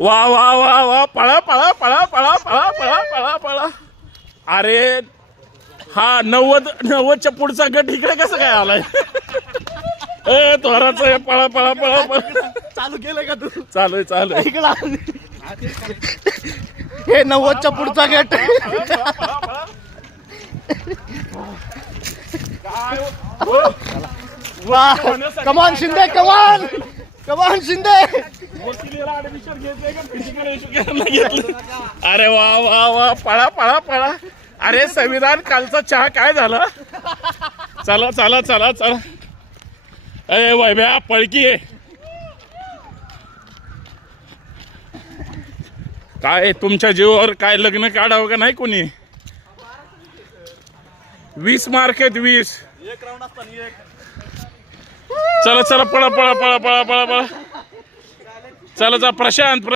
वा वा वा वा पळा पळा पळा पळा पळा पळा पळा पळा. अरे हा 90च्या पुढचा गट इकडे कसं काय आलाय? ए तोराच पळा पळा पळा पळा. चालू केलं का तू? चालू आहे चालू आहे. हे 90च्या पुढचा गट. वा कमान शिंदे कमान कमान शिंदे. अरे वा वा वा पळा पळा पळा. अरे संविधान कालचा चहा काय झाला? चला चला चला चला. अरे वैभ्या पळकी आहे काय? तुमच्या जीवावर काय लग्न काढावं का नाही कोणी? 20 मार्क आहेत 20. चला चला पळा पळा पळा पळा पळा पळा. चला जा प्रशांत.